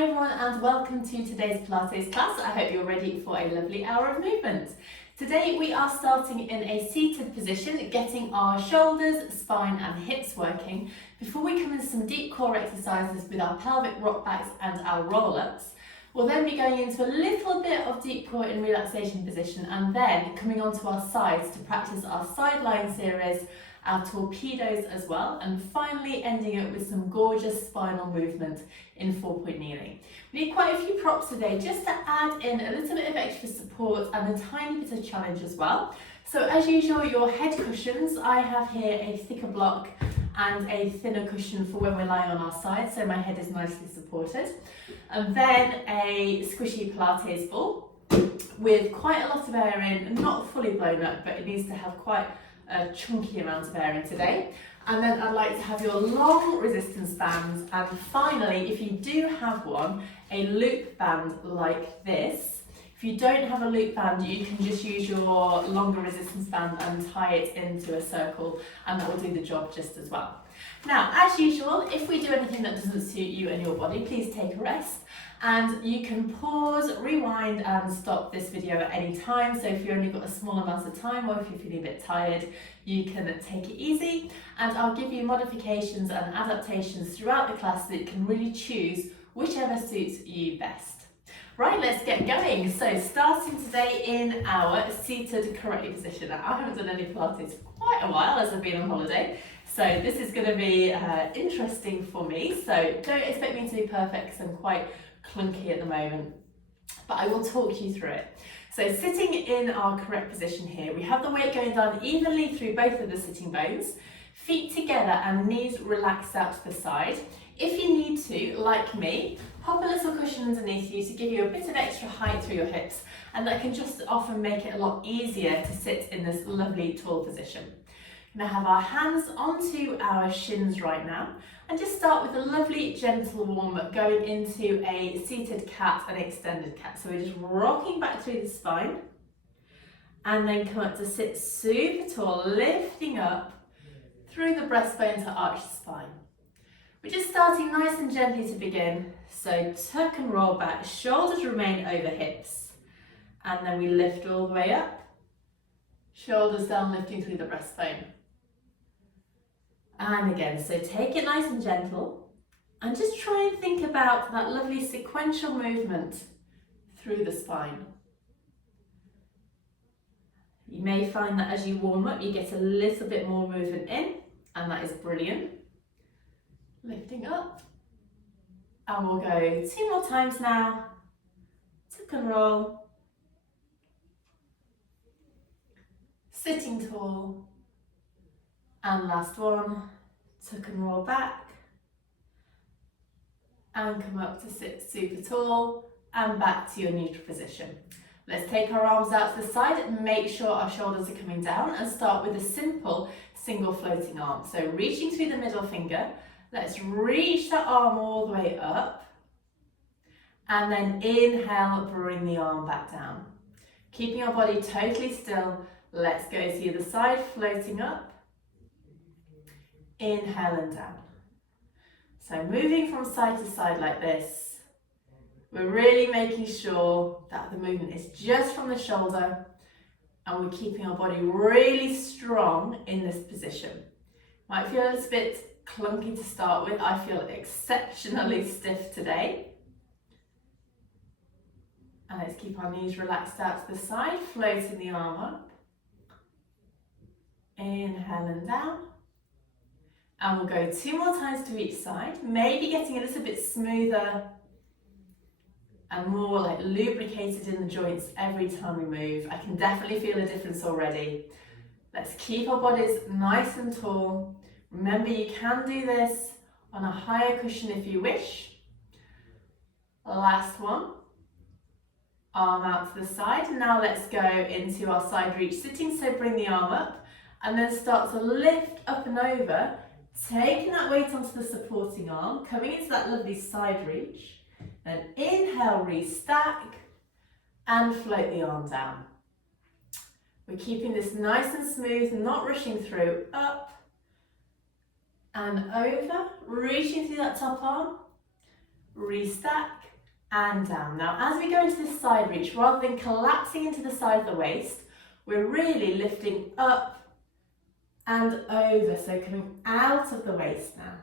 Hi everyone and welcome to today's Pilates class. I hope you're ready for a lovely hour of movement. Today we are starting in a seated position, getting our shoulders, spine and hips working before we come into some deep core exercises with our pelvic rock backs and our roll-ups. We'll then be going into a little bit of deep core in relaxation position and then coming onto our sides to practice our sideline series, our torpedoes as well, and finally ending it with some gorgeous spinal movement in 4-point kneeling. We need quite a few props today just to add in a little bit of extra support and a tiny bit of challenge as well. So as usual, your head cushions, I have here a thicker block and a thinner cushion for when we're lying on our side, so my head is nicely supported. And then a squishy Pilates ball with quite a lot of air in, not fully blown up, but it needs to have quite a chunky amount of air in today. And then I'd like to have your long resistance bands, and finally, if you do have one, a loop band like this. If you don't have a loop band, you can just use your longer resistance band and tie it into a circle, and that will do the job just as well. Now, as usual, if we do anything that doesn't suit you and your body, please take a rest. And you can pause, rewind and stop this video at any time. So if you've only got a small amount of time or if you're feeling a bit tired, you can take it easy. And I'll give you modifications and adaptations throughout the class so that you can really choose whichever suits you best. Right, let's get going. So starting today in our seated correctly position. Now, I haven't done any Pilates for quite a while as I've been on holiday. So this is going to be interesting for me. So don't expect me to be perfect because I'm quite clunky at the moment, but I will talk you through it. So sitting in our correct position here, we have the weight going down evenly through both of the sitting bones, feet together and knees relaxed out to the side. If you need to, like me, pop a little cushion underneath you to give you a bit of extra height through your hips, and that can just often make it a lot easier to sit in this lovely tall position. We're going to have our hands onto our shins right now and just start with a lovely gentle warm up going into a seated cat and extended cat. So we're just rocking back through the spine and then come up to sit super tall, lifting up through the breastbone to arch the spine. We're just starting nice and gently to begin. So tuck and roll back, shoulders remain over hips, and then we lift all the way up, shoulders down, lifting through the breastbone. And again, so take it nice and gentle and just try and think about that lovely sequential movement through the spine. You may find that as you warm up, you get a little bit more movement in, and that is brilliant. Lifting up, and we'll go 2 more times now. Tuck and roll, sitting tall. And last one, tuck and roll back and come up to sit super tall and back to your neutral position. Let's take our arms out to the side and make sure our shoulders are coming down and start with a simple single floating arm. So reaching through the middle finger, let's reach that arm all the way up and then inhale, bring the arm back down. Keeping our body totally still, let's go to the other side, floating up. Inhale and down. So moving from side to side like this, we're really making sure that the movement is just from the shoulder and we're keeping our body really strong in this position. Might feel a little bit clunky to start with. I feel exceptionally stiff today. And let's keep our knees relaxed out to the side, floating the arm up. Inhale and down. And we'll go 2 more times to each side, maybe getting a little bit smoother and more like lubricated in the joints every time we move. I can definitely feel a difference already. Let's keep our bodies nice and tall. Remember, you can do this on a higher cushion if you wish. Last one. Arm out to the side. Now let's go into our side reach sitting. So bring the arm up and then start to lift up and over, taking that weight onto the supporting arm, coming into that lovely side reach. Then inhale, restack, and float the arm down. We're keeping this nice and smooth, not rushing through. Up and over, reaching through that top arm, restack, and down. Now, as we go into this side reach, rather than collapsing into the side of the waist, we're really lifting up and over, so coming out of the waist now.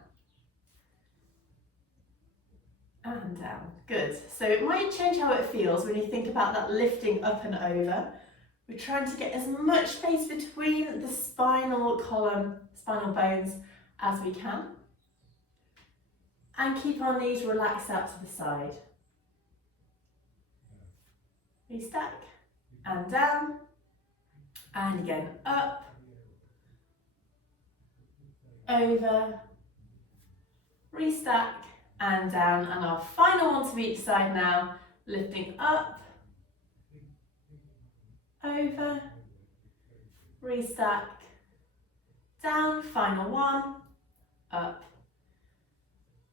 And down, good. So it might change how it feels when you think about that lifting up and over. We're trying to get as much space between the spinal column, spinal bones as we can. And keep our knees relaxed out to the side. Restack, and down, and again up, over, restack, and down, and our final one to each side now, lifting up, over, restack, down, final one, up,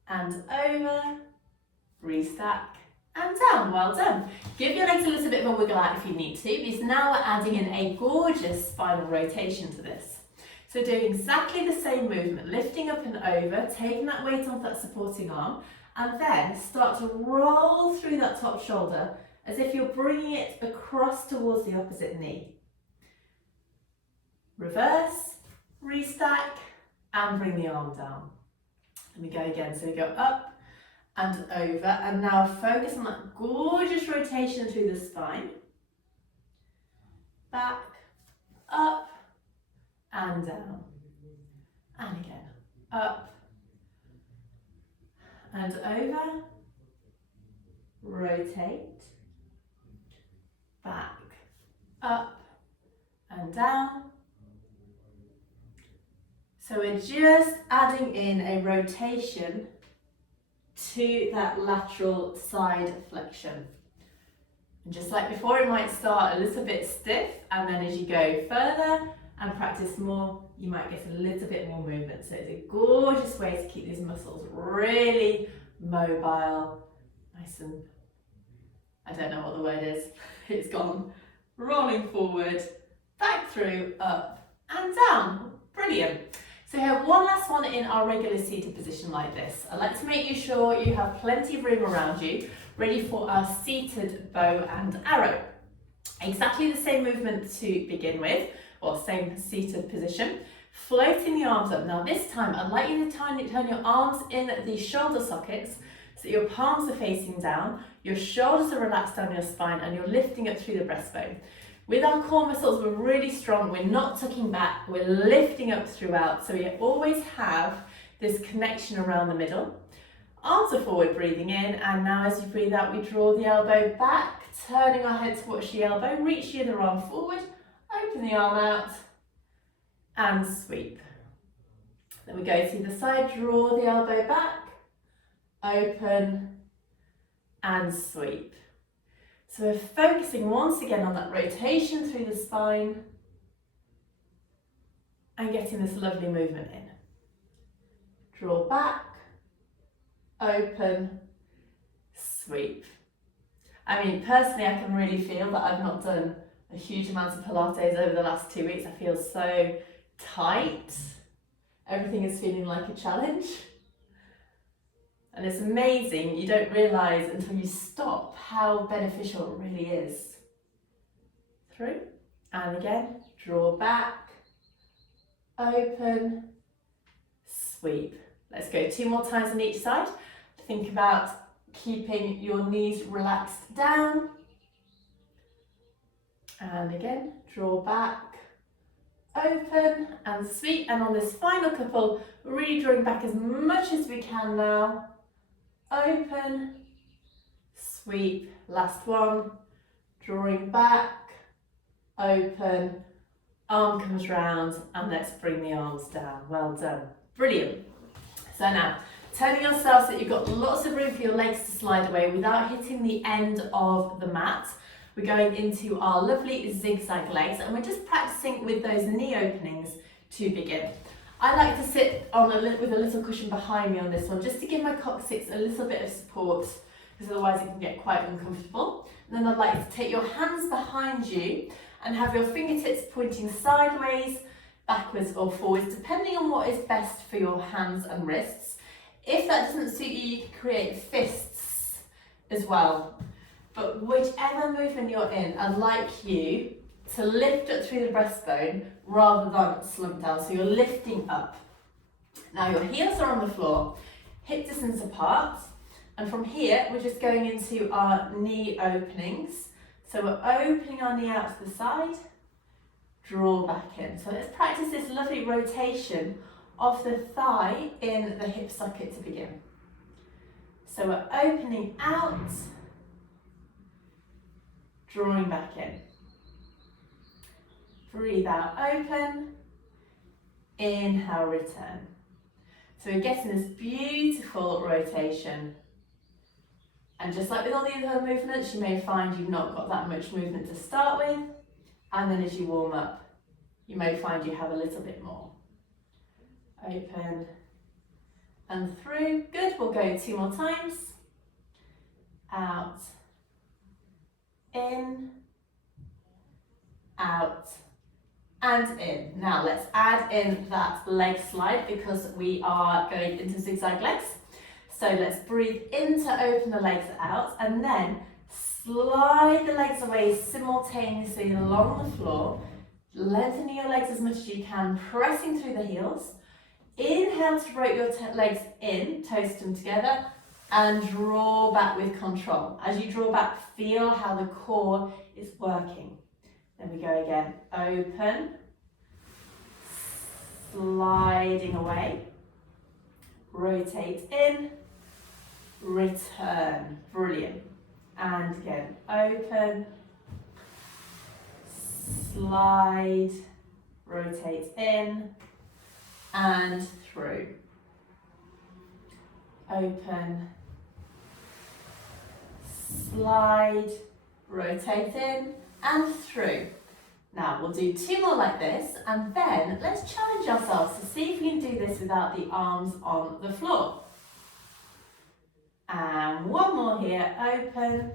and over, restack, and down. Well done. Give your legs a little bit of a wiggle out if you need to, because now we're adding in a gorgeous spinal rotation to this. So doing exactly the same movement, lifting up and over, taking that weight off that supporting arm, and then start to roll through that top shoulder as if you're bringing it across towards the opposite knee. Reverse, restack, and bring the arm down. And we go again, so we go up and over, and now focus on that gorgeous rotation through the spine. Back, up, and down, and again, up, and over, rotate, back, up, and down. So we're just adding in a rotation to that lateral side flexion. And just like before, it might start a little bit stiff, and then as you go further and practice more, you might get a little bit more movement. So it's a gorgeous way to keep these muscles really mobile, nice and, I don't know what the word is, it's gone, rolling forward, back through, up and down. Brilliant. So we have one last one in our regular seated position like this. I'd like to make you sure you have plenty of room around you, ready for our seated bow and arrow. Exactly the same movement to begin with, or same seated position. Floating the arms up. Now this time, I'd like you to turn your arms in the shoulder sockets so that your palms are facing down, your shoulders are relaxed down your spine, and you're lifting up through the breastbone. With our core muscles, we're really strong, we're not tucking back, we're lifting up throughout, so we always have this connection around the middle. Arms are forward, breathing in, and now as you breathe out, we draw the elbow back, turning our head to watch the elbow, reach the other arm forward, open the arm out, and sweep. Then we go to the side, draw the elbow back, open, and sweep. So we're focusing once again on that rotation through the spine and getting this lovely movement in. Draw back, open, sweep. I mean, personally, I can really feel that I've not done a huge amount of Pilates over the last 2 weeks. I feel so tight. Everything is feeling like a challenge. And it's amazing, you don't realise until you stop how beneficial it really is. Through, and again, draw back, open, sweep. Let's go 2 more times on each side. Think about keeping your knees relaxed down. And again, draw back, open, and sweep. And on this final couple, we're really drawing back as much as we can now. Open, sweep, last one, drawing back, open, arm comes round, and let's bring the arms down. Well done. Brilliant. So now, turning yourself so that you've got lots of room for your legs to slide away without hitting the end of the mat. We're going into our lovely zigzag legs, and we're just practicing with those knee openings to begin. I like to sit on with a little cushion behind me on this one, just to give my coccyx a little bit of support, because otherwise it can get quite uncomfortable. And then I'd like to take your hands behind you and have your fingertips pointing sideways, backwards or forwards, depending on what is best for your hands and wrists. If that doesn't suit you, you can create fists as well. But whichever movement you're in, I'd like you to lift up through the breastbone rather than slump down. So you're lifting up. Now your heels are on the floor, hip distance apart. And from here, we're just going into our knee openings. So we're opening our knee out to the side, draw back in. So let's practice this lovely rotation of the thigh in the hip socket to begin. So we're opening out, drawing back in. Breathe out, open. Inhale, return. So we're getting this beautiful rotation. And just like with all the other movements, you may find you've not got that much movement to start with. And then as you warm up, you may find you have a little bit more. Open and through. Good, we'll go 2 more times. Out, in, out, and in. Now let's add in that leg slide because we are going into zigzag legs. So let's breathe in to open the legs out and then slide the legs away simultaneously along the floor, lengthening your legs as much as you can, pressing through the heels. Inhale to rotate your legs in, toes them together, and draw back with control. As you draw back, feel how the core is working. Then we go again, open, sliding away, rotate in, return, brilliant. And again, open, slide, rotate in, and through. Open, slide, rotate in, and through. Now we'll do 2 more like this, and then let's challenge ourselves to see if we can do this without the arms on the floor. And 1 more here, open,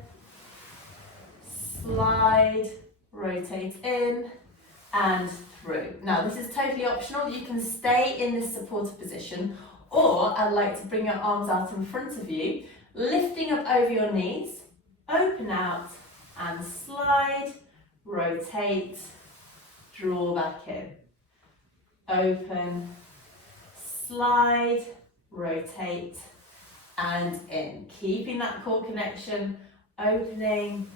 slide, rotate in, and through. Now this is totally optional, you can stay in this supported position, or I'd like to bring your arms out in front of you, lifting up over your knees, open out, and slide, rotate, draw back in. Open, slide, rotate, and in. Keeping that core connection, opening,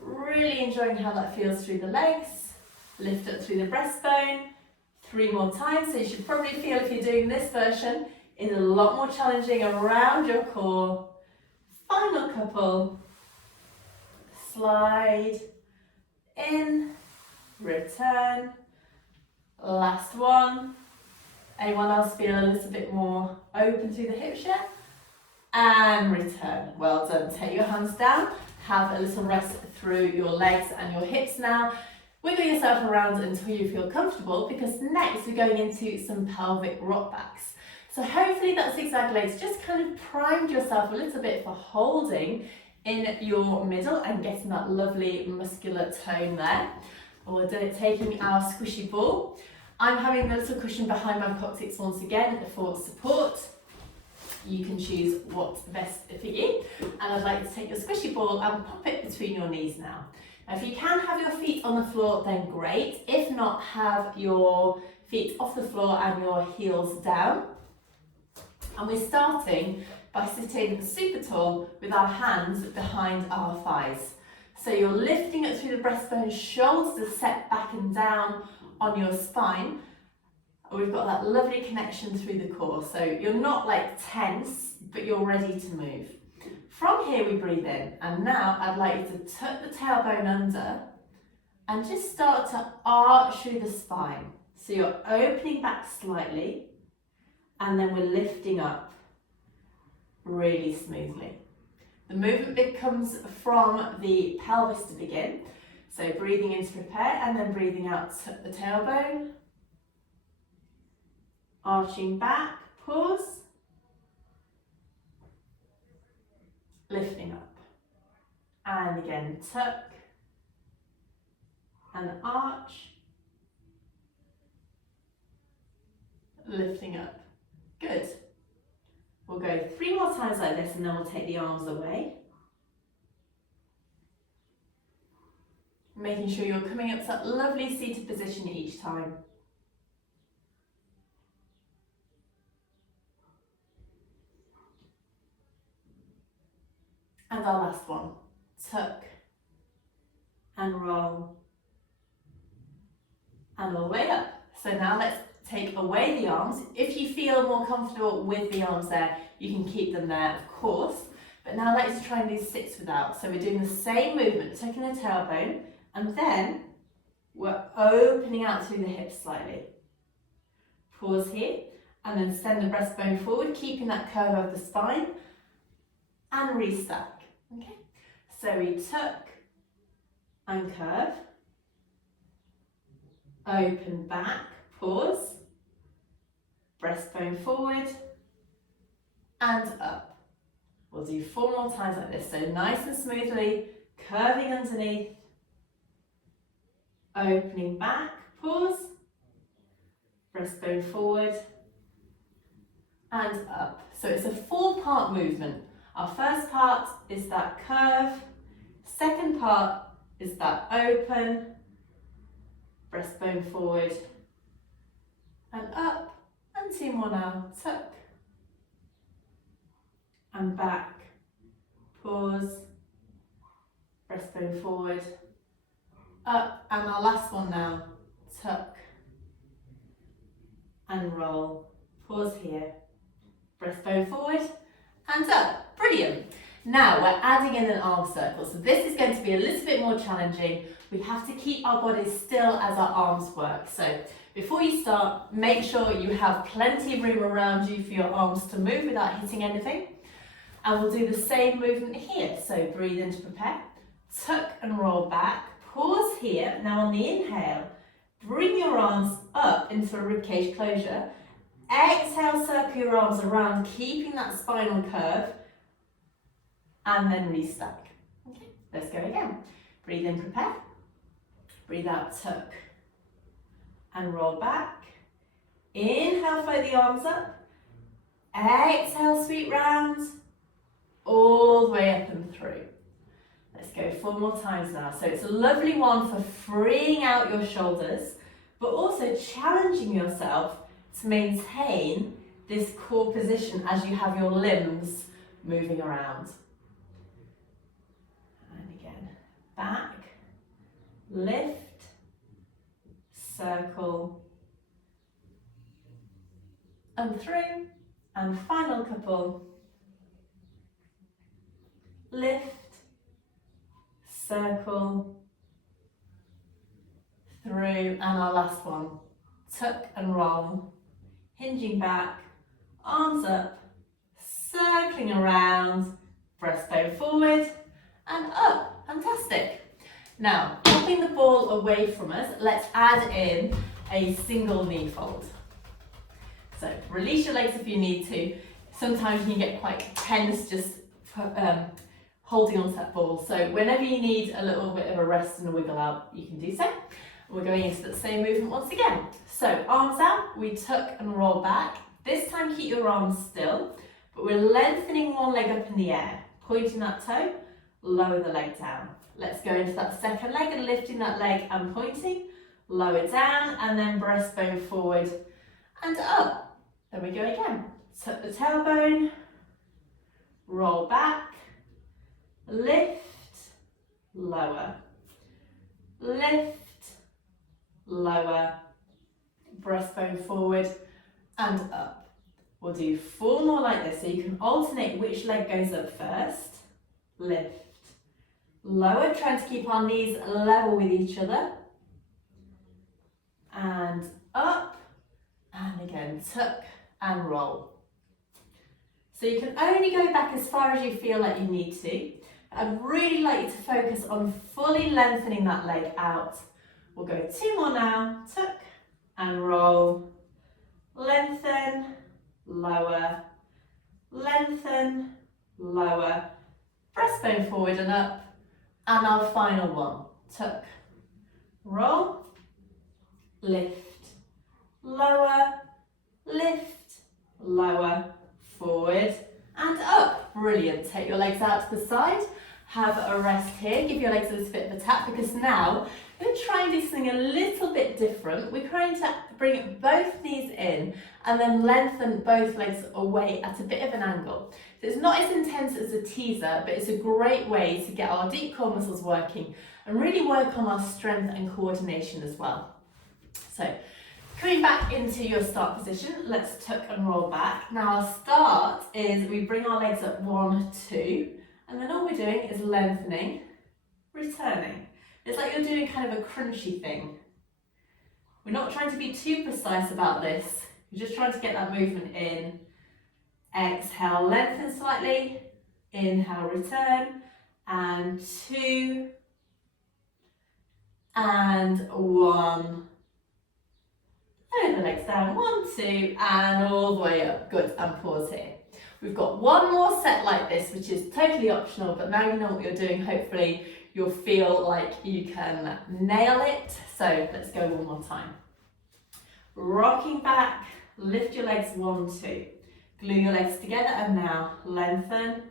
really enjoying how that feels through the legs. Lift up through the breastbone. 3 more times. So you should probably feel if you're doing this version, is a lot more challenging around your core. Final couple. Slide, in, return. Last one. Anyone else feel a little bit more open through the hips yet? And return. Well done. Take your hands down. Have a little rest through your legs and your hips now. Wiggle yourself around until you feel comfortable, because next we're going into some pelvic rock backs. So hopefully that zigzag legs just kind of primed yourself a little bit for holding in your middle and getting that lovely muscular tone there. We're taking our squishy ball. I'm having the little cushion behind my coccyx once again for support. You can choose what's best for you. And I'd like to take your squishy ball and pop it between your knees now. Now if you can have your feet on the floor, then great. If not, have your feet off the floor and your heels down. And we're starting by sitting super tall with our hands behind our thighs. So you're lifting up through the breastbone, shoulders are set back and down on your spine. We've got that lovely connection through the core. So you're not like tense, but you're ready to move. From here we breathe in, and now I'd like you to tuck the tailbone under and just start to arch through the spine. So you're opening back slightly, and then we're lifting up really smoothly. The movement comes from the pelvis to begin. So breathing in to prepare, and then breathing out, tuck the tailbone, arching back, pause, lifting up, and again tuck and arch, lifting up. Good. We'll go 3 more times like this, and then we'll take the arms away. Making sure you're coming up to that lovely seated position each time. And our last one, tuck and roll and all the way up. So now let's take away the arms. If you feel more comfortable with the arms there, you can keep them there, of course. But now let's try and do 6 without. So we're doing the same movement, tucking the tailbone, and then we're opening out through the hips slightly. Pause here, and then send the breastbone forward, keeping that curve of the spine, and restack. Okay, so we tuck and curve, open back, pause, breastbone forward, and up. We'll do 4 more times like this, so nice and smoothly, curving underneath, opening back, pause, breastbone forward, and up. So it's a 4-part movement. Our first part is that curve, second part is that open, breastbone forward, and up, and 2 more now, tuck, and back, pause, breastbone forward, up, and our last one now, tuck, and roll, pause here, breastbone forward, and up. Brilliant. Now we're adding in an arm circle, so this is going to be a little bit more challenging. We have to keep our bodies still as our arms work. So before you start, make sure you have plenty of room around you for your arms to move without hitting anything. And we'll do the same movement here. So breathe in to prepare, tuck and roll back, pause here. Now on the inhale, bring your arms up into a ribcage closure. Exhale, circle your arms around, keeping that spinal curve. And then restack. Okay, let's go again. Breathe in, prepare. Breathe out, tuck. And roll back. Inhale, float the arms up. Exhale, sweep round. All the way up and through. Let's go 4 more times now. So it's a lovely one for freeing out your shoulders, but also challenging yourself to maintain this core position as you have your limbs moving around. Back, lift, circle, and through, and final couple, lift, circle, through, and our last one, tuck and roll, hinging back, arms up, circling around, breastbone forward, and up. Fantastic. Now, popping the ball away from us, let's add in a single knee fold. So release your legs if you need to. Sometimes you can get quite tense just holding onto that ball. So whenever you need a little bit of a rest and a wiggle out, you can do so. We're going into the same movement once again. So arms out, we tuck and roll back. This time keep your arms still, but we're lengthening one leg up in the air, pointing that toe, lower the leg down. Let's go into that second leg and lifting that leg and pointing, lower down, and then breastbone forward and up. Then we go again. Tuck the tailbone, roll back, lift, lower, lift, lower, breastbone forward and up. We'll do 4 more like this, so you can alternate which leg goes up first. Lift, lower, trying to keep our knees level with each other, and up, and again, tuck and roll. So you can only go back as far as you feel like you need to. I'd really like you to focus on fully lengthening that leg out. We'll go 2 more now, tuck and roll, lengthen, lower, lengthen, lower, breastbone forward and up, and our final one, tuck, roll, lift, lower, lift, lower, forward and up. Brilliant. Take your legs out to the side have a rest here. Give your legs a little bit of a tap, because now we're going to try and do something a little bit different. We're trying to bring both knees in and then lengthen both legs away at a bit of an angle. So it's not as intense as a teaser, but it's a great way to get our deep core muscles working and really work on our strength and coordination as well. So coming back into your start position, let's tuck and roll back. Now our start is we bring our legs up 1, 2, and then all we're doing is lengthening, returning. It's like you're doing kind of a crunchy thing. We're not trying to be too precise about this. You're just trying to get that movement in. Exhale, lengthen slightly. Inhale, return. And 2. And 1. And the legs down. 1, 2, and all the way up. Good, and pause here. We've got one more set like this, which is totally optional, but now you know what you're doing. Hopefully you'll feel like you can nail it. So let's go one more time. Rocking back, lift your legs 1, 2. Glue your legs together and now lengthen,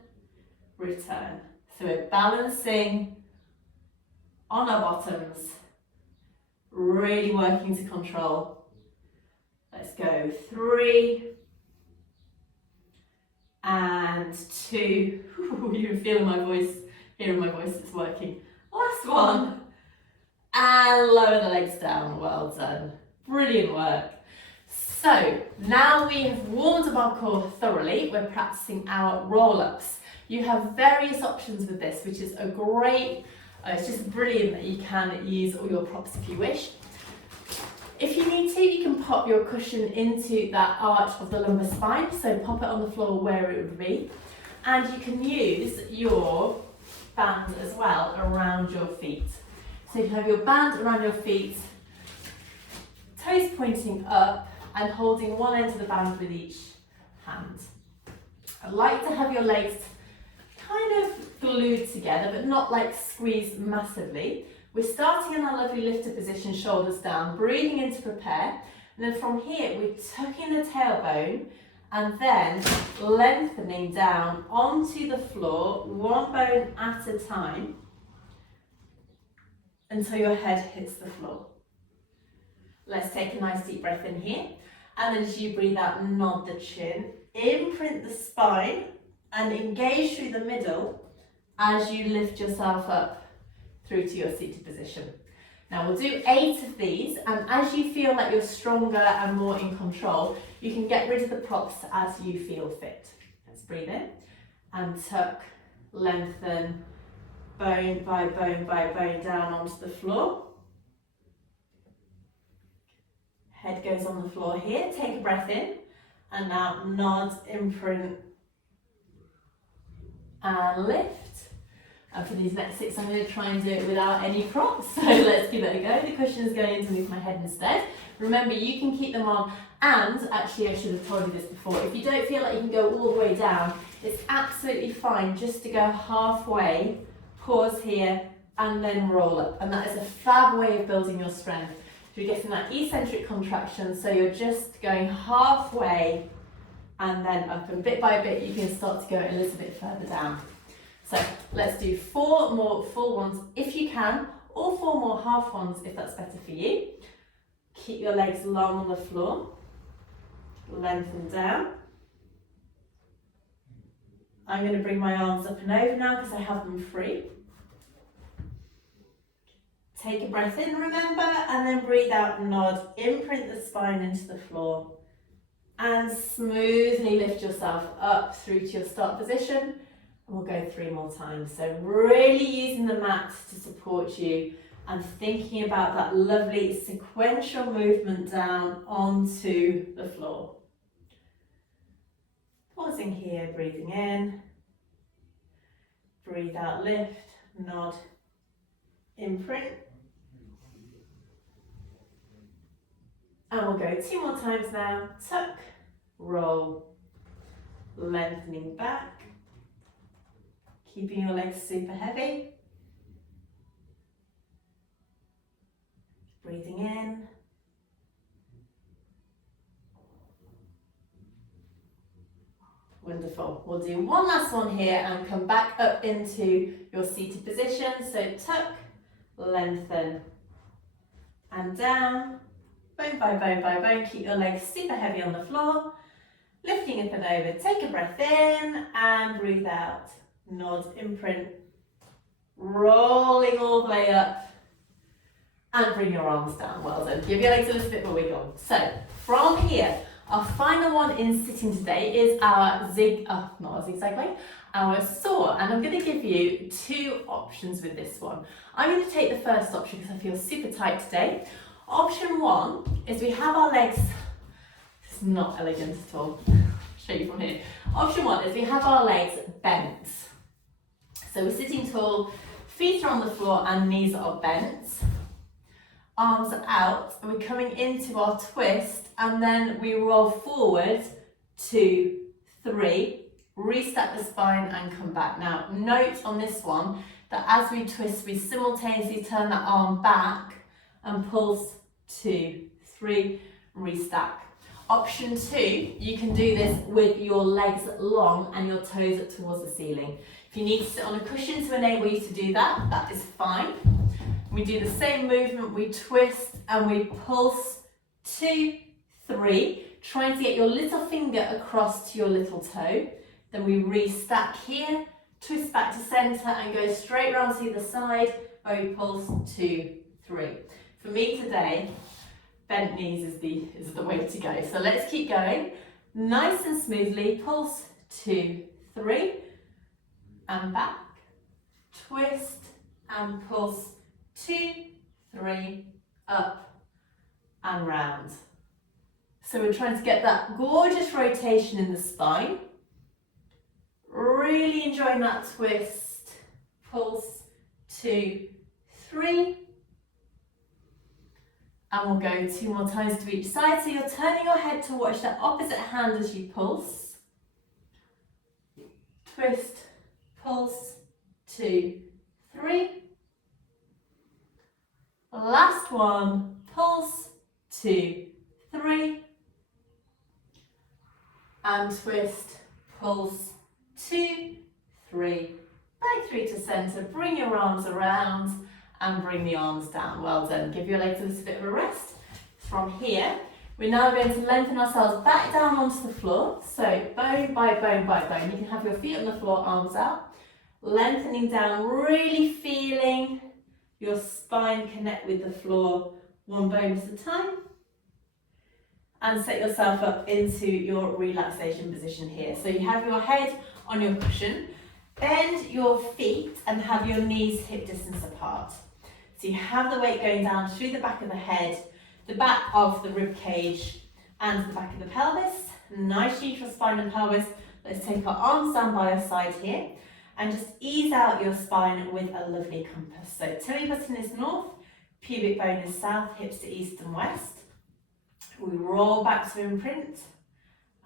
return. So we're balancing on our bottoms, really working to control. Let's go 3 and 2. Ooh, you can feel my voice, hearing my voice, it's working. Last one. And lower the legs down, well done. Brilliant work. So now we have warmed up our core thoroughly, we're practicing our roll-ups. You have various options with this, which is a great, it's just brilliant that you can use all your props if you wish. If you need to, you can pop your cushion into that arch of the lumbar spine, so pop it on the floor where it would be. And you can use your band as well around your feet. So you have your band around your feet, toes pointing up and holding one end of the band with each hand. I'd like to have your legs kind of glued together, but not like squeezed massively. We're starting in our lovely lifted position, shoulders down, breathing in to prepare. And then from here, we're tucking the tailbone and then lengthening down onto the floor, one bone at a time, until your head hits the floor. Let's take a nice deep breath in here. And then as you breathe out, nod the chin, imprint the spine and engage through the middle as you lift yourself up through to your seated position. Now we'll do 8 of these, and as you feel like you're stronger and more in control, you can get rid of the props as you feel fit. Let's breathe in and tuck, lengthen, bone by bone by bone down onto the floor. Head goes on the floor here, take a breath in, and now nod, imprint, and lift. And for these next 6, I'm going to try and do it without any props, so let's give it a go. The cushion is going underneath my head instead. Remember, you can keep them on, and actually I should have told you this before, if you don't feel like you can go all the way down, it's absolutely fine just to go halfway, pause here, and then roll up. And that is a fab way of building your strength. So you're getting that eccentric contraction, so you're just going halfway and then up, and bit by bit you can start to go a little bit further down. So let's do 4 more full ones if you can, or 4 more half ones if that's better for you. Keep your legs long on the floor, lengthen down. I'm going to bring my arms up and over now because I have them free. Take a breath in, remember, and then breathe out, nod, imprint the spine into the floor, and smoothly lift yourself up through to your start position. And we'll go 3 more times. So really using the mat to support you and thinking about that lovely sequential movement down onto the floor. Pausing here, breathing in, breathe out, lift, nod, imprint. And we'll go 2 more times now. Tuck, roll, lengthening back. Keeping your legs super heavy. Breathing in. Wonderful. We'll do one last one here and come back up into your seated position. So tuck, lengthen, and down, bone by bone by bone. Keep your legs super heavy on the floor. Lifting up and over. Take a breath in and breathe out. Nod, imprint. Rolling all the way up. And bring your arms down. Well done. Give your legs a little bit of a wiggle. So from here, our final one in sitting today is our our saw, and I'm going to give you two options with this one. I'm going to take the first option because I feel super tight today. Option one is we have our legs, it's not elegant at all, I'll show you from here. Option one is we have our legs bent. So we're sitting tall, feet are on the floor and knees are bent. Arms are out, and we're coming into our twist, and then we roll forward, 2, 3, restack the spine and come back. Now, note on this one that as we twist, we simultaneously turn that arm back and pulse, 2, 3, restack. Option 2, you can do this with your legs long and your toes up towards the ceiling. If you need to sit on a cushion to enable you to do that, that is fine. We do the same movement, we twist and we pulse, 2, 3, trying to get your little finger across to your little toe. Then we restack here, twist back to centre and go straight round to the other side where we pulse, 2, 3. For me today, bent knees is the way to go. So let's keep going. Nice and smoothly, pulse, 2, 3, and back, twist and pulse, 2, 3, up and round. So we're trying to get that gorgeous rotation in the spine. Really enjoying that twist. Pulse, 2, 3. And we'll go 2 more times to each side. So you're turning your head to watch the opposite hand as you pulse. Twist, pulse, 2, 3. Last one, pulse, 2, 3, and twist, pulse, 2, 3, back through to centre, bring your arms around and bring the arms down. Well done. Give your legs a little bit of a rest. From here, we're now going to lengthen ourselves back down onto the floor. So bone by bone by bone. You can have your feet on the floor, arms out, lengthening down, really feeling your spine connect with the floor, one bone at a time. And set yourself up into your relaxation position here. So you have your head on your cushion, bend your feet and have your knees hip distance apart. So you have the weight going down through the back of the head, the back of the rib cage and the back of the pelvis. Nice neutral spine and pelvis. Let's take our arms down by our side here and just ease out your spine with a lovely compass. So tummy button is north, pubic bone is south, hips to east and west. We roll back to imprint,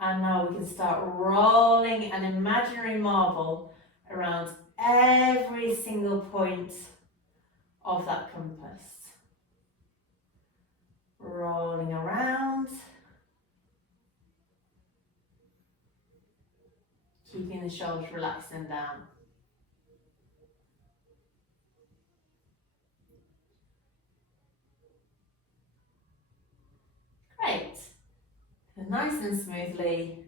and now we can start rolling an imaginary marble around every single point of that compass. Rolling around, keeping the shoulders relaxed and down. Great. And nice and smoothly.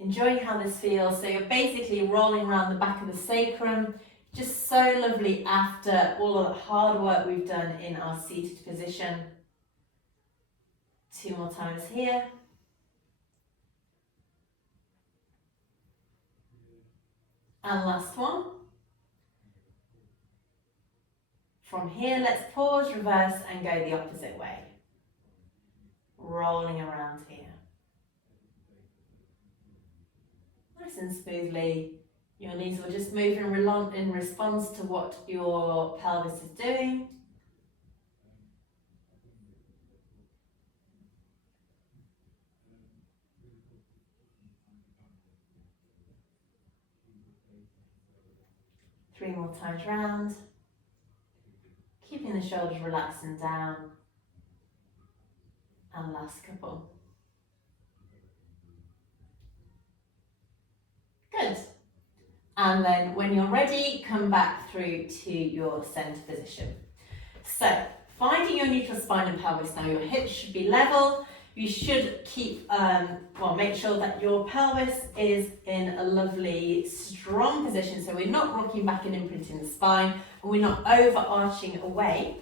Enjoying how this feels. So you're basically rolling around the back of the sacrum. Just so lovely after all of the hard work we've done in our seated position. 2 more times here. And last one. From here, let's pause, reverse, and go the opposite way. Rolling around here. Nice and smoothly. Your knees will just move in response to what your pelvis is doing. Three more times round. Keeping the shoulders relaxed and down. And last couple. And then when you're ready, come back through to your center position. So, finding your neutral spine and pelvis now. Your hips should be level. You should keep, make sure that your pelvis is in a lovely, strong position. So we're not rocking back and imprinting the spine, and we're not overarching away.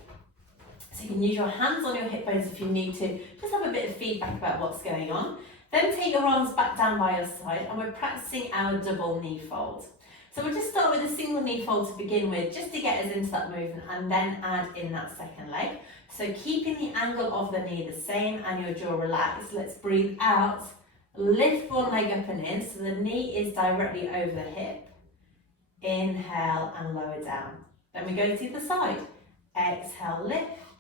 So you can use your hands on your hip bones if you need to. Just have a bit of feedback about what's going on. Then take your arms back down by your side, and we're practicing our double knee fold. So we'll just start with a single knee fold to begin with, just to get us into that movement, and then add in that second leg. So keeping the angle of the knee the same and your jaw relaxed, let's breathe out, lift one leg up and in, so the knee is directly over the hip. Inhale and lower down. Then we go to the side. Exhale, lift.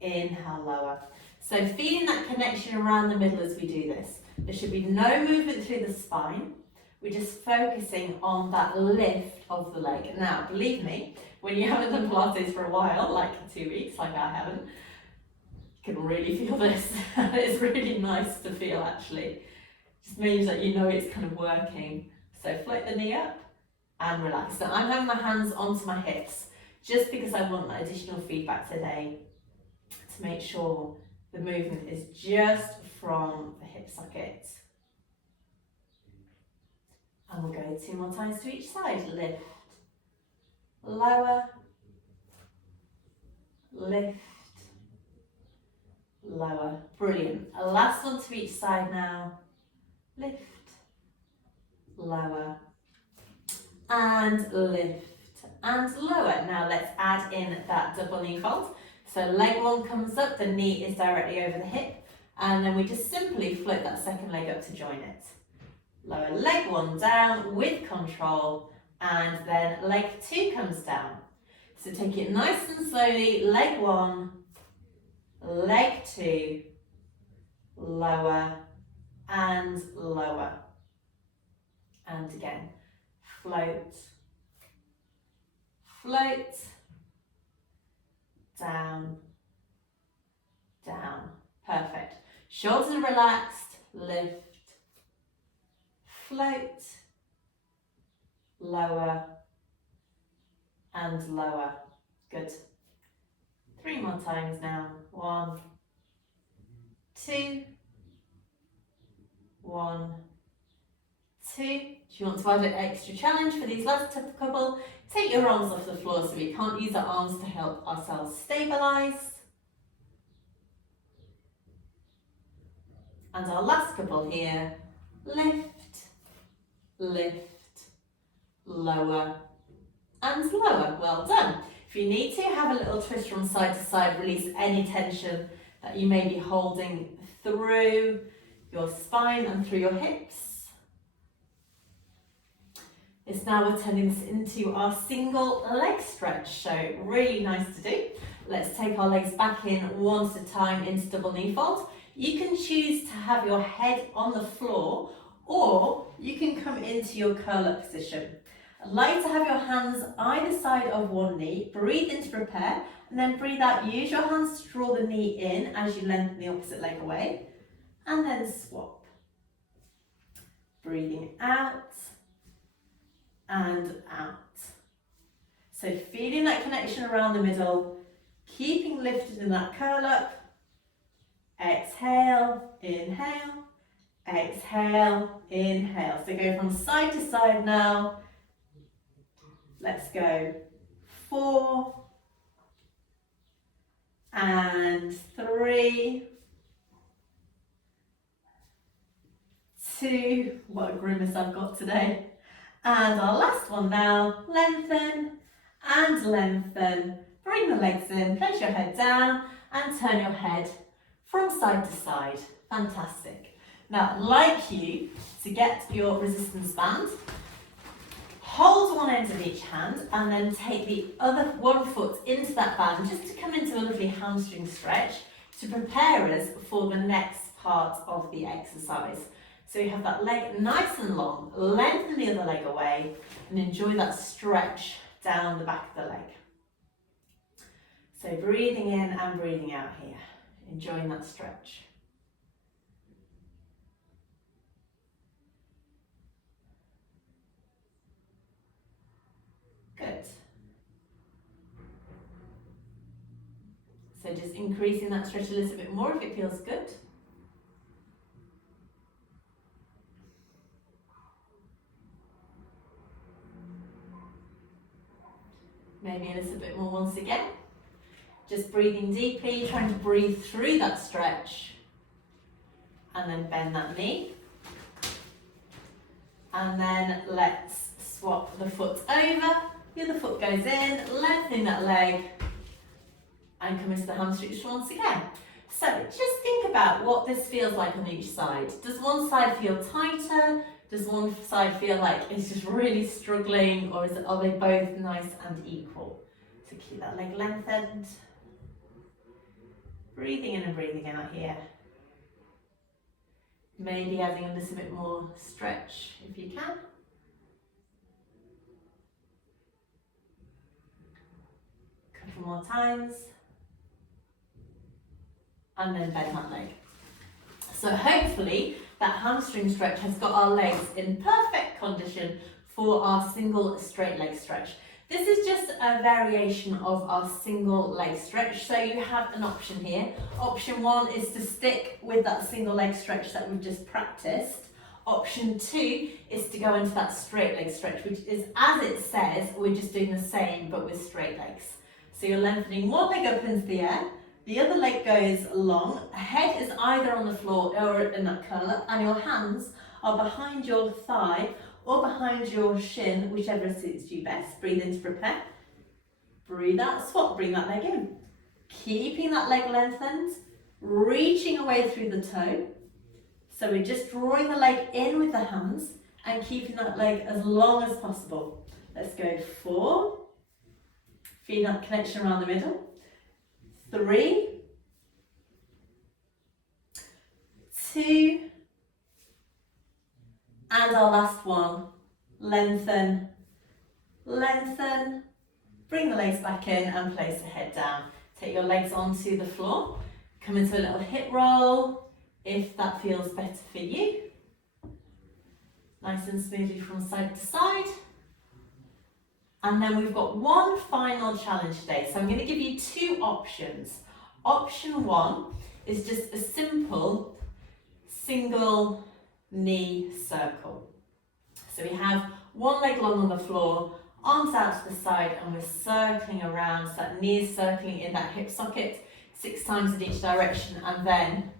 Inhale, lower. So feeling that connection around the middle as we do this. There should be no movement through the spine. We're just focusing on that lift of the leg. Now, believe me, when you haven't done Pilates for a while, like 2 weeks, like I haven't, you can really feel this. It's really nice to feel, actually. Just means that you know it's kind of working. So float the knee up and relax. So I'm having my hands onto my hips, just because I want that additional feedback today to make sure the movement is just from the hip socket. And we'll go 2 more times to each side. Lift, lower, lift, lower. Brilliant. A last one to each side now. Lift, lower, and lift, and lower. Now let's add in that double knee fold. So leg one comes up, the knee is directly over the hip, and then we just simply float that second leg up to join it. Lower leg one down with control, and then leg two comes down. So take it nice and slowly, leg one, leg two, lower and lower. And again, float, float, down, down. Perfect. Shoulders are relaxed, lift, float, lower and lower. Good. 3 more times now. 1, 2, 1, 2. If you want to add an extra challenge for these last couple, take your arms off the floor so we can't use our arms to help ourselves stabilise. And our last couple here, lift, lift, lower and lower. Well done. If you need to, have a little twist from side to side, release any tension that you may be holding through your spine and through your hips. It's now we're turning this into our single leg stretch, so really nice to do. Let's take our legs back in one at a time into double knee fold. You can choose to have your head on the floor, or you can come into your curl up position. I'd like to have your hands either side of one knee, breathe in to prepare, and then breathe out. Use your hands to draw the knee in as you lengthen the opposite leg away, and then swap. Breathing out and out. So feeling that connection around the middle, keeping lifted in that curl up. Exhale, inhale, exhale, inhale. So go from side to side now. Let's go 4 and 3, 2, what a grimace I've got today. And our last one now, lengthen and lengthen. Bring the legs in, place your head down and turn your head from side to side. Fantastic. Now, I'd like you to get your resistance band, hold one end of each hand and then take the other one foot into that band just to come into a lovely hamstring stretch to prepare us for the next part of the exercise. So you have that leg nice and long, lengthen the other leg away and enjoy that stretch down the back of the leg. So breathing in and breathing out here, enjoying that stretch. Good. So just increasing that stretch a little bit more if it feels good. Maybe a little bit more once again. Just breathing deeply, trying to breathe through that stretch. And then bend that knee. And then let's swap the foot over. The other foot goes in, lengthening that leg. And come into the hamstrings once again. So just think about what this feels like on each side. Does one side feel tighter? Does one side feel like it's just really struggling, or are they both nice and equal? So keep that leg lengthened. Breathing in and breathing out here. Maybe adding a little bit more stretch if you can. Couple more times. And then bend that leg. So hopefully that hamstring stretch has got our legs in perfect condition for our single straight leg stretch. This is just a variation of our single leg stretch. So you have an option here. Option 1 is to stick with that single leg stretch that we've just practiced. Option 2 is to go into that straight leg stretch, which is, as it says, we're just doing the same but with straight legs. So you're lengthening one leg up into the air. The other leg goes long, head is either on the floor or in that curl, and your hands are behind your thigh or behind your shin, whichever suits you best. Breathe in to prepare. Breathe out, swap, bring that leg in. Keeping that leg lengthened, reaching away through the toe. So we're just drawing the leg in with the hands and keeping that leg as long as possible. Let's go 4. Feel that connection around the middle. 3, 2, and our last one. Lengthen, lengthen, bring the legs back in and place the head down. Take your legs onto the floor, come into a little hip roll, if that feels better for you. Nice and smoothly from side to side. And then we've got one final challenge today. So I'm going to give you 2 options. Option 1 is just a simple single knee circle. So we have one leg long on the floor, arms out to the side, and we're circling around. So that knee is circling in that hip socket 6 times in each direction, and then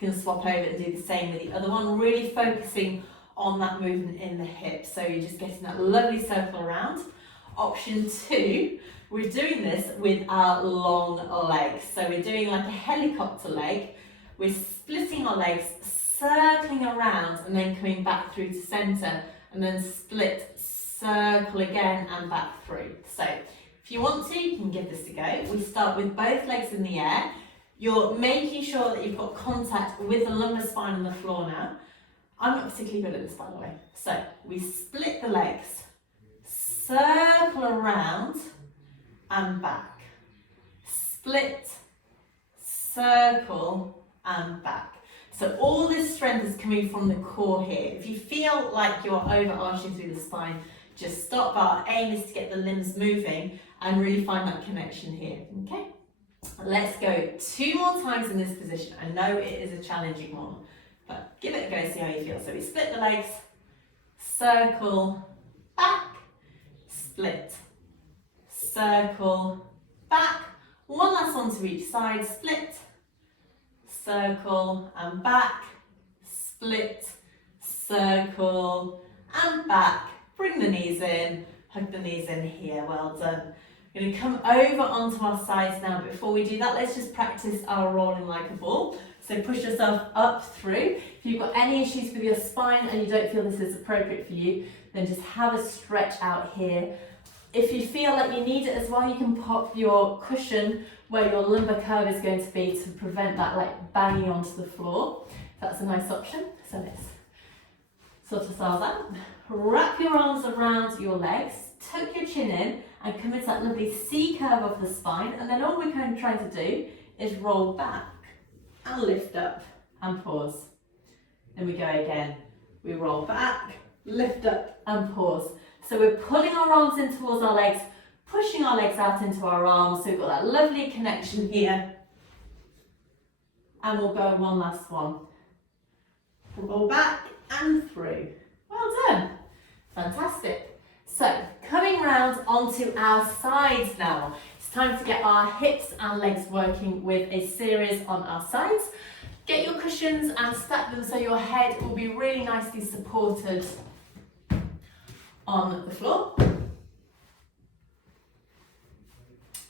you can swap over and do the same with the other one, really focusing on that movement in the hip. So you're just getting that lovely circle around. Option 2, we're doing this with our long legs. So we're doing like a helicopter leg. We're splitting our legs, circling around, and then coming back through to center, and then split, circle again, and back through. So if you want to, you can give this a go. We start with both legs in the air. You're making sure that you've got contact with the lumbar spine on the floor now. I'm not particularly good at this, by the way. So we split the legs, circle around and back, split, circle and back. So all this strength is coming from the core here. If you feel like you're overarching through the spine, just stop. Our aim is to get the limbs moving and really find that connection here, okay? Let's go 2 more times in this position. I know it is a challenging one, but give it a go, see how you feel. So we split the legs, circle, back, split, circle, back. One last one to each side, split, circle and back, split, circle and back. Bring the knees in, hug the knees in here, well done. We're going to come over onto our sides now. Before we do that, let's just practice our rolling like a ball. So push yourself up through. If you've got any issues with your spine and you don't feel this is appropriate for you, then just have a stretch out here. If you feel like you need it as well, you can pop your cushion where your lumbar curve is going to be to prevent that like banging onto the floor. That's a nice option. So let's sort ourselves out. Wrap your arms around your legs, tuck your chin in and come into that lovely C curve of the spine, and then all we're kind of trying to do is roll back and lift up and pause. Then we go again. We roll back, lift up and pause. So we're pulling our arms in towards our legs, pushing our legs out into our arms. So we've got that lovely connection here. And we'll go one last one. We'll go back and through. Well done. Fantastic. So coming round onto our sides now. It's time to get our hips and legs working with a series on our sides. Get your cushions and stack them so your head will be really nicely supported on the floor.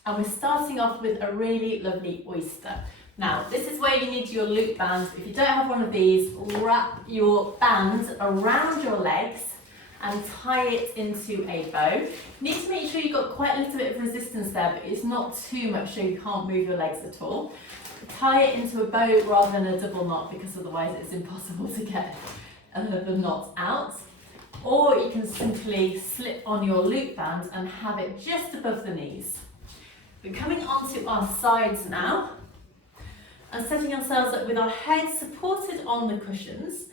And we're starting off with a really lovely oyster. Now, this is where you need your loop bands. If you don't have one of these, wrap your bands around your legs and tie it into a bow. You need to make sure you've got quite a little bit of resistance there, but it's not too much so you can't move your legs at all. Tie it into a bow rather than a double knot, because otherwise it's impossible to get the knot out. Or you can simply slip on your loop band and have it just above the knees. We're coming onto our sides now and setting ourselves up with our heads supported on the cushions,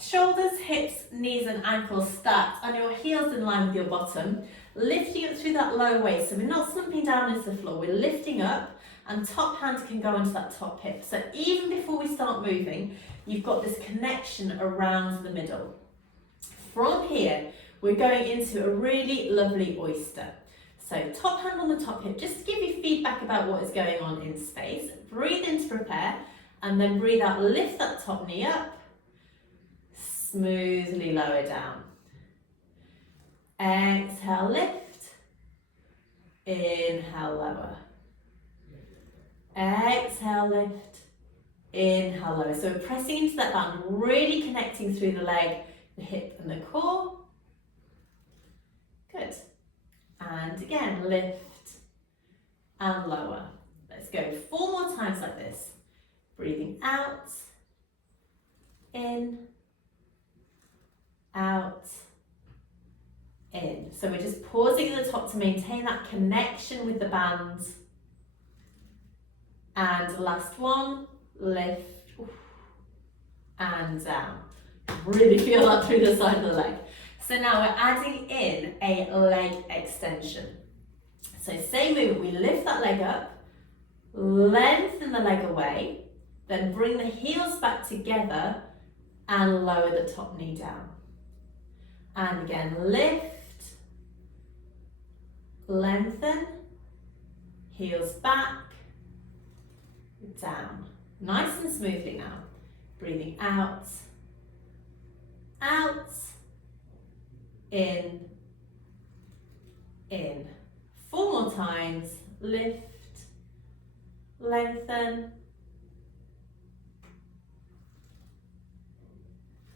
shoulders, hips, knees and ankles stacked and your heels in line with your bottom, lifting up through that low waist. So we're not slumping down into the floor, we're lifting up and top hand can go into that top hip. So even before we start moving, you've got this connection around the middle. From here, we're going into a really lovely oyster. So top hand on the top hip, just to give you feedback about what is going on in space. Breathe in to prepare and then breathe out, lift that top knee up, smoothly lower down. Exhale, lift, inhale, lower. Exhale, lift, inhale, lower. So we're pressing into that band, really connecting through the leg, the hip and the core. Good. And again, lift and lower. Let's go 4 more times like this. Breathing out, in, out, in. So we're just pausing at the top to maintain that connection with the bands. And last one, lift and down. Really feel that through the side of the leg. So now we're adding in a leg extension. So same movement, we lift that leg up, lengthen the leg away, then bring the heels back together and lower the top knee down. And again, lift, lengthen, heels back, down. Nice and smoothly now. Breathing out, out, in, in. 4 more times. Lift, lengthen,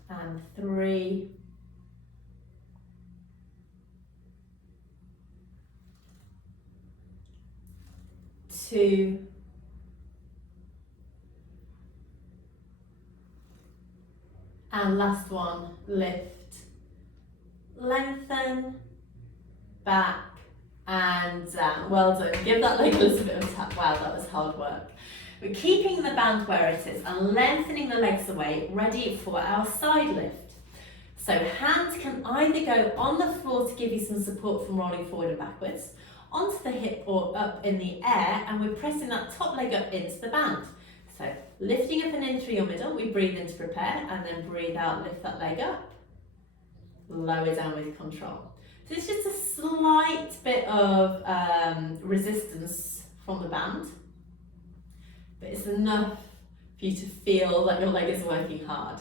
and 3, 2, and last one. Lift, lengthen, back and down. Well done. Give that leg a little bit of a tap. Wow, that was hard work. We're keeping the band where it is and lengthening the legs away, ready for our side lift. So hands can either go on the floor to give you some support from rolling forward and backwards, onto the hip or up in the air, and we're pressing that top leg up into the band. So lifting up and in through your middle, we breathe in to prepare and then breathe out, lift that leg up, lower down with control. So it's just a slight bit of resistance from the band, but it's enough for you to feel that your leg is working hard.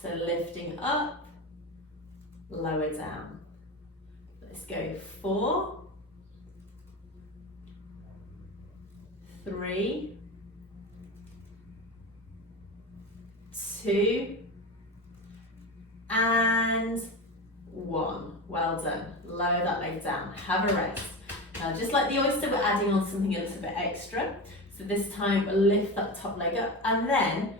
So lifting up, lower down. Let's go 4, 3, 2, and 1. Well done. Lower that leg down. Have a rest. Now, just like the oyster, we're adding on something a little bit extra. So this time, lift that top leg up and then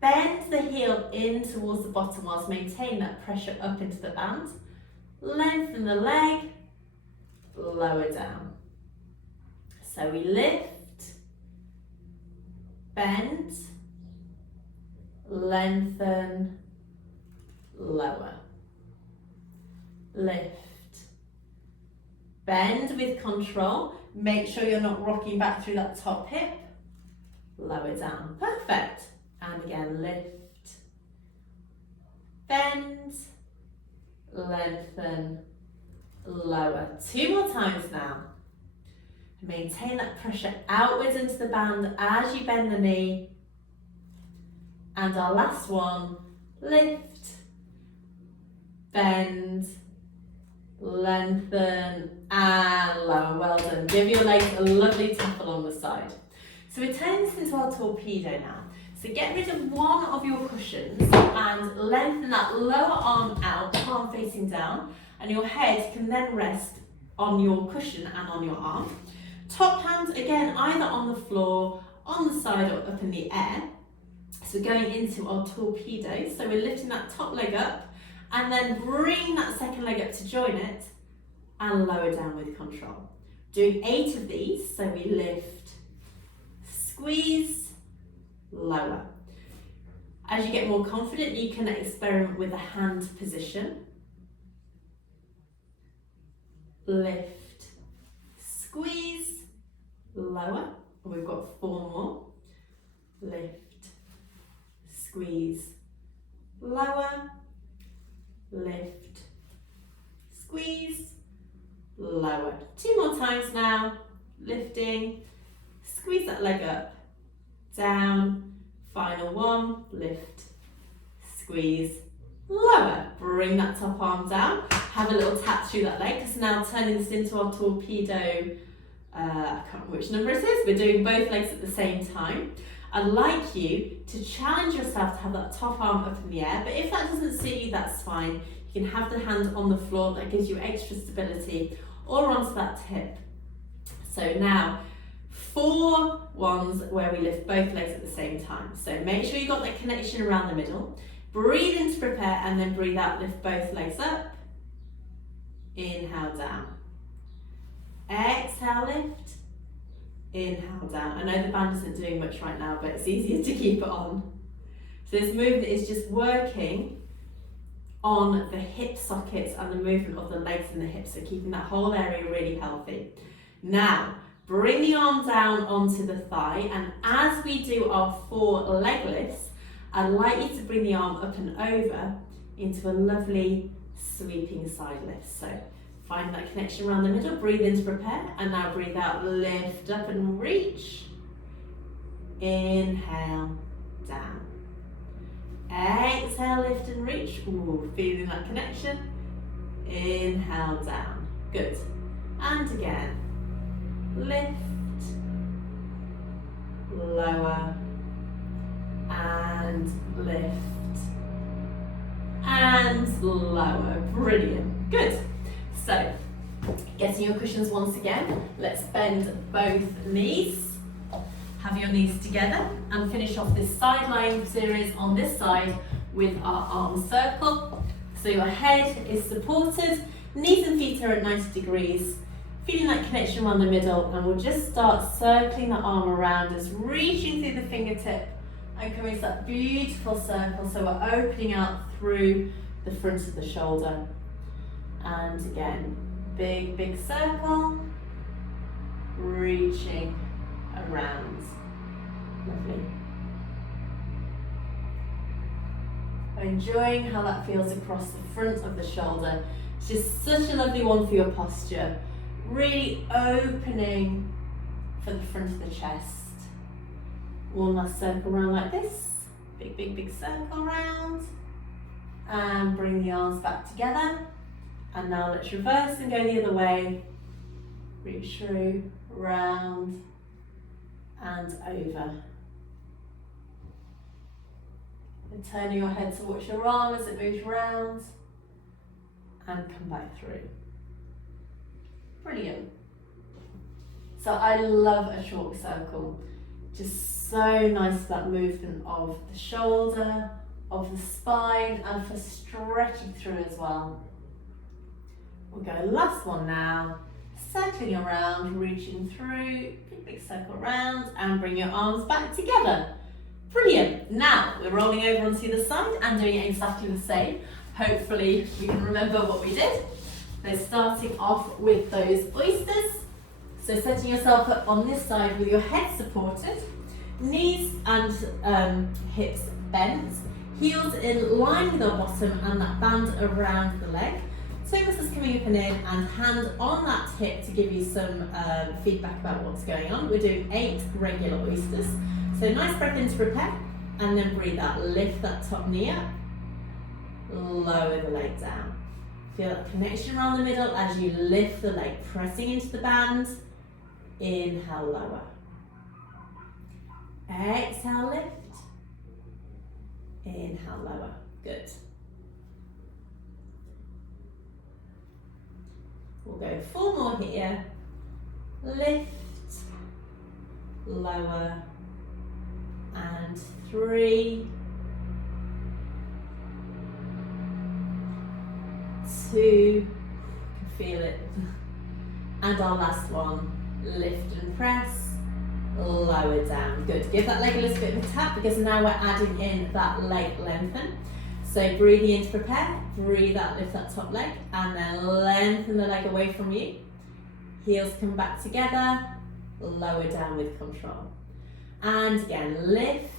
bend the heel in towards the bottom whilst maintaining that pressure up into the band. Lengthen the leg, lower down. So we lift, bend, lengthen, lower. Lift, Bend with control. Make sure you're not rocking back through that top hip. Lower down. Perfect. And again, lift. Bend. Lengthen. Lower. 2 more times now. Maintain that pressure outwards into the band as you bend the knee. And our last one, lift, bend, lengthen, and lower. Well done. Give your legs a lovely tap along the side. So we're turning this into our torpedo now. So get rid of one of your cushions and lengthen that lower arm out, palm facing down, and your head can then rest on your cushion and on your arm. Top hand, again, either on the floor, on the side, or up in the air. So going into our torpedo, so we're lifting that top leg up and then bring that second leg up to join it and lower down with control. Doing 8 of these, so we lift, squeeze, lower. As you get more confident, you can experiment with the hand position. Lift, squeeze, lower. We've got 4 more. Lift, squeeze, lower, lift, squeeze, lower. 2 more times now. Lifting, squeeze that leg up, down, final one, lift, squeeze, lower. Bring that top arm down. Have a little tap through that leg, because now turning this into our torpedo, I can't remember which number it is, we're doing both legs at the same time. I'd like you to challenge yourself to have that top arm up in the air, but if that doesn't suit you, that's fine. You can have the hand on the floor, that gives you extra stability, or onto that hip. So now, 4 ones where we lift both legs at the same time. So make sure you've got that connection around the middle. Breathe in to prepare, and then breathe out, lift both legs up. Inhale down. Exhale, lift. Inhale down. I know the band isn't doing much right now, but it's easier to keep it on. So this movement is just working on the hip sockets and the movement of the legs and the hips, so keeping that whole area really healthy. Now, bring the arm down onto the thigh, and as we do our 4 leg lifts, I'd like you to bring the arm up and over into a lovely sweeping side lift. So find that connection around the middle, breathe in to prepare, and now breathe out, lift up and reach. Inhale, down. Exhale, lift and reach. Ooh, feeling that connection. Inhale, down. Good. And again. Lift, lower, and lift, and lower. Brilliant. Good. So, getting your cushions once again, let's bend both knees. Have your knees together and finish off this side lying series on this side with our arm circle. So your head is supported, knees and feet are at 90 degrees. Feeling that connection around the middle, and we'll just start circling the arm around us, reaching through the fingertip and coming to that beautiful circle. So we're opening out through the front of the shoulder. And again, big, big circle, reaching around. Lovely. Enjoying how that feels across the front of the shoulder. It's just such a lovely one for your posture. Really opening for the front of the chest. One last circle around like this. Big, big, big circle around. And bring the arms back together. And now let's reverse and go the other way. Reach through, round, and over. And turning your head to watch your arm as it moves round. And come back through. Brilliant. So I love a chalk circle. Just so nice for that movement of the shoulder, of the spine, and for stretching through as well. We'll go last one now. Circling around, reaching through, big, big circle around, and bring your arms back together. Brilliant. Now we're rolling over onto the side and doing it exactly the same. Hopefully you can remember what we did. So starting off with those oysters. So setting yourself up on this side with your head supported, knees and hips bent, heels in line with our bottom and that band around the leg. So muscles coming up and in, and hand on that hip to give you some feedback about what's going on. We're doing 8 regular oysters. So nice breath in to prepare, and then breathe out. Lift that top knee up, lower the leg down. Feel that connection around the middle as you lift the leg, pressing into the band. Inhale, lower. Exhale, lift. Inhale, lower. Good. We'll go 4 more here. Lift, lower, and 3, 2, feel it, and our last one, lift and press, lower down. Good. Give that leg a little bit of a tap, because now we're adding in that leg lengthen. So breathing in to prepare, breathe out, lift that top leg, and then lengthen the leg away from you. Heels come back together, lower down with control. And again, lift,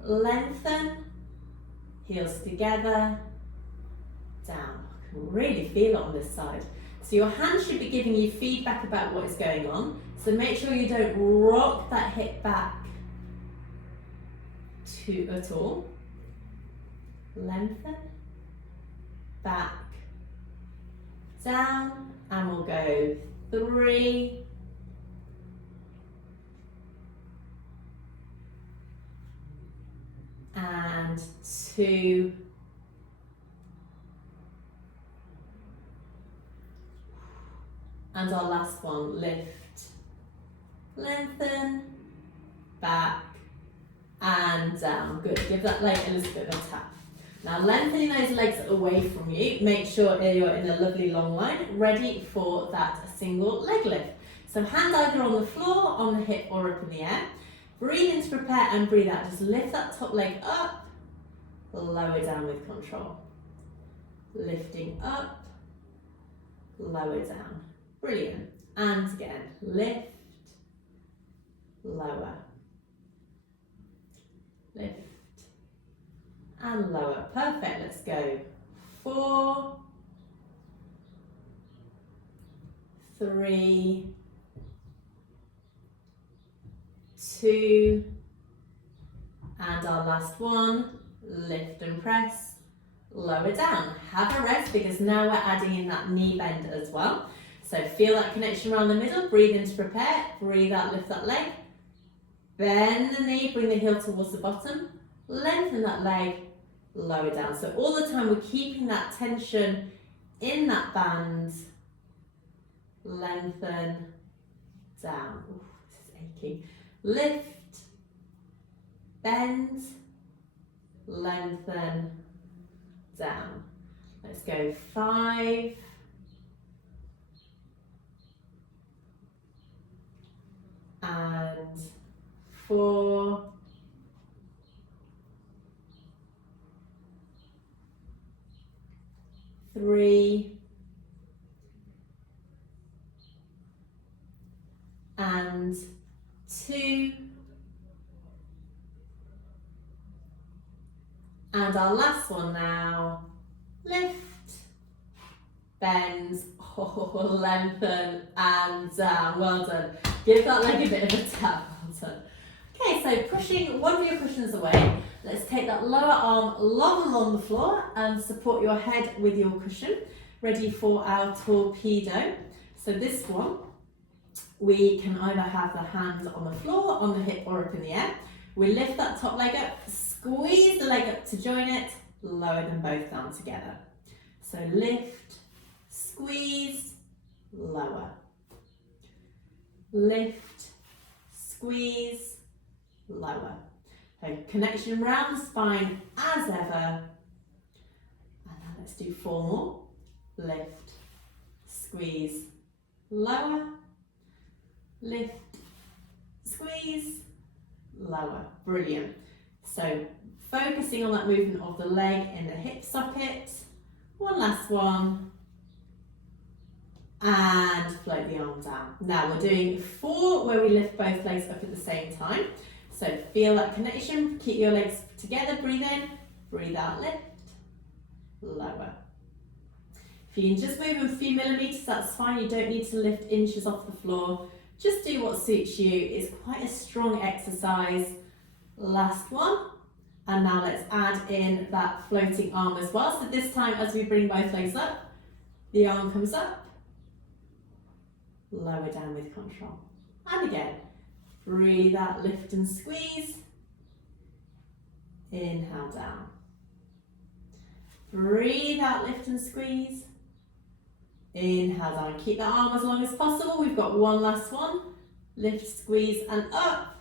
lengthen, heels together, down. I can really feel it on this side. So your hands should be giving you feedback about what is going on. So make sure you don't rock that hip back at all. Lengthen, back, down, and we'll go 3, 2, and our last one, lift, lengthen, back, and down. Good. Give that leg a little bit of a tap. Now lengthening those legs away from you, make sure you're in a lovely long line, ready for that single leg lift. So hand either on the floor, on the hip, or up in the air. Breathe in to prepare and breathe out. Just lift that top leg up, lower down with control. Lifting up, lower down. Brilliant. And again, lift, lower, lift, and lower. Perfect. Let's go 4, 3, 2, and our last one, lift and press, lower down. Have a rest, because now we're adding in that knee bend as well. So feel that connection around the middle, breathe in to prepare, breathe out, lift that leg, bend the knee, bring the heel towards the bottom, lengthen that leg, lower down. So all the time we're keeping that tension in that band, lengthen, down. Ooh, this is aching. Lift, bend, lengthen, down. Let's go 5, 4, 3, and 2, and our last one now, lift, bend, lengthen, and down. Well done. Give that leg a bit of a tap. Well done. Okay, so pushing one of your cushions away, let's take that lower arm long along the floor and support your head with your cushion, ready for our torpedo. So this one, we can either have the hands on the floor, on the hip, or up in the air. We lift that top leg up, squeeze the leg up to join it, lower them both down together. So lift, squeeze, lower. Lift, squeeze, lower. So connection around the spine as ever. And now let's do 4 more. Lift, squeeze, lower. Lift, squeeze, lower. Brilliant. So focusing on that movement of the leg in the hip socket. One last one. and float the arm down. Now we're doing 4 where we lift both legs up at the same time. So feel that connection, keep your legs together, breathe in, breathe out, lift, lower. If you can just move a few millimetres, that's fine, you don't need to lift inches off the floor. Just do what suits you, it's quite a strong exercise. Last one, and now let's add in that floating arm as well. So this time as we bring both legs up, the arm comes up, lower down with control. And again, breathe out, lift and squeeze. Inhale down. Breathe out, lift and squeeze. Inhale down. Keep that arm as long as possible. We've got one last one. Lift, squeeze and up.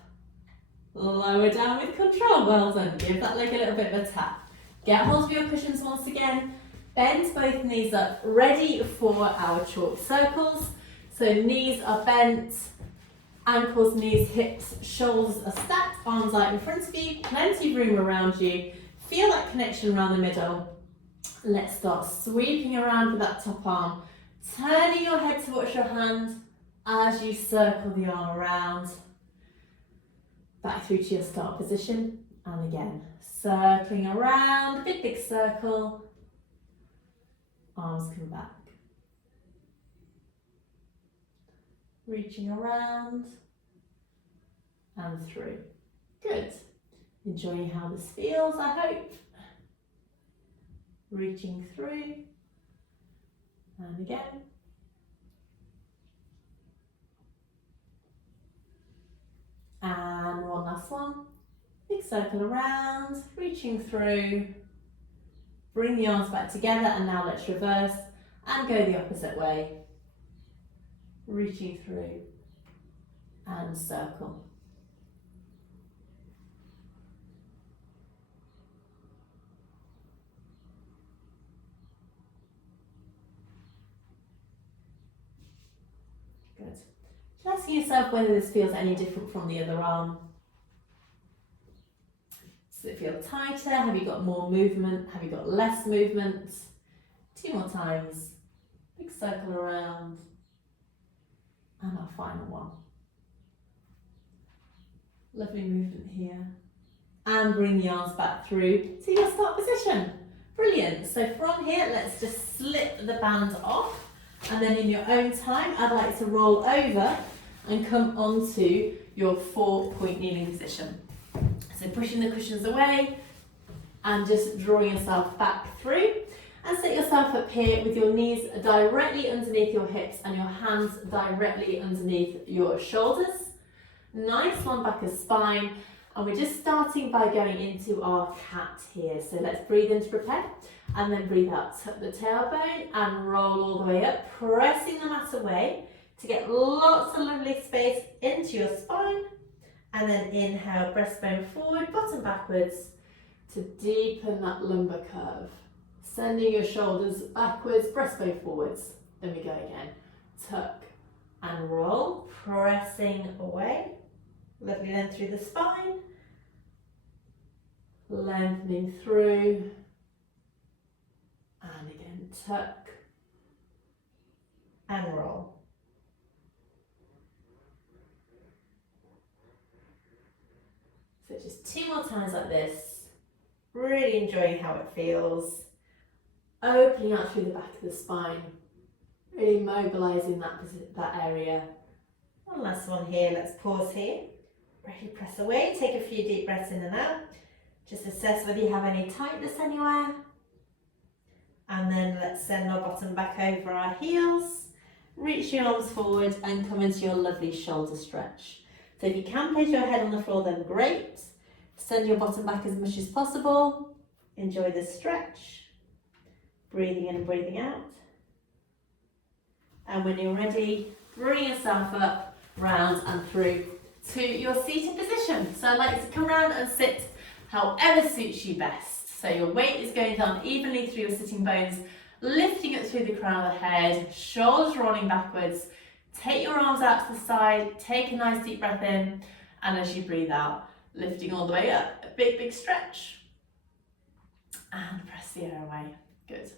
Lower down with control. Well done. Give that leg a little bit of a tap. Get hold of your cushions once again. Bend both knees up. Ready for our chalk circles. So knees are bent. Ankles, knees, hips, shoulders are stacked. Arms out in front of you. Plenty of room around you. Feel that connection around the middle. Let's start sweeping around with that top arm. Turning your head towards your hand as you circle the arm around. Back through to your start position. And again, circling around, big, big circle. Arms come back. Reaching around and through. Good. Enjoying how this feels, I hope. Reaching through. And again. And one last one. Big circle around, reaching through. Bring the arms back together and now let's reverse and go the opposite way. Reaching through and circle. Good. Just asking yourself whether this feels any different from the other arm. Does it feel tighter? Have you got more movement? Have you got less movement? 2 more times. Big circle around. And our final one. Lovely movement here. And bring the arms back through to your start position. Brilliant. So from here, let's just slip the band off. And then in your own time, I'd like to roll over and come onto your 4-point kneeling position. So pushing the cushions away and just drawing yourself back through. And set yourself up here with your knees directly underneath your hips and your hands directly underneath your shoulders. Nice long back of spine. And we're just starting by going into our cat here. So let's breathe in to prepare and then breathe out. Tuck the tailbone and roll all the way up, pressing the mat away to get lots of lovely space into your spine. And then inhale, breastbone forward, bottom backwards to deepen that lumbar curve. Sending your shoulders backwards, breastbone forwards. Then we go again. Tuck and roll, pressing away. Lovely length through the spine. Lengthening through. And again, tuck and roll. So just 2 more times like this. Really enjoying how it feels. Opening out through the back of the spine, really mobilising that area. One last one here, let's pause here. Ready, press away, take a few deep breaths in and out. Just assess whether you have any tightness anywhere. And then let's send our bottom back over our heels. Reach your arms forward and come into your lovely shoulder stretch. So if you can place your head on the floor, then great. Send your bottom back as much as possible. Enjoy this stretch. Breathing in and breathing out. And when you're ready, bring yourself up, round and through to your seated position. So I'd like you to come round and sit however suits you best. So your weight is going down evenly through your sitting bones, lifting up through the crown of the head, shoulders rolling backwards. Take your arms out to the side, take a nice deep breath in, and as you breathe out, lifting all the way up, a big, big stretch. And press the air away. Good.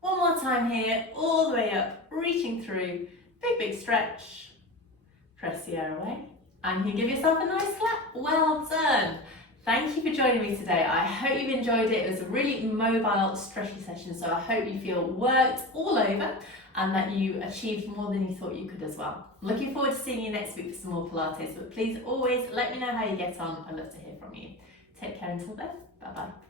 One more time here, all the way up, reaching through, big stretch. Press the air away, and you give yourself a nice clap. Well done. Thank you for joining me today. I hope you've enjoyed it. It was a really mobile, stretchy session, so I hope you feel worked all over and that you achieved more than you thought you could as well. Looking forward to seeing you next week for some more Pilates, but please always let me know how you get on. I'd love to hear from you. Take care until then. Bye-bye.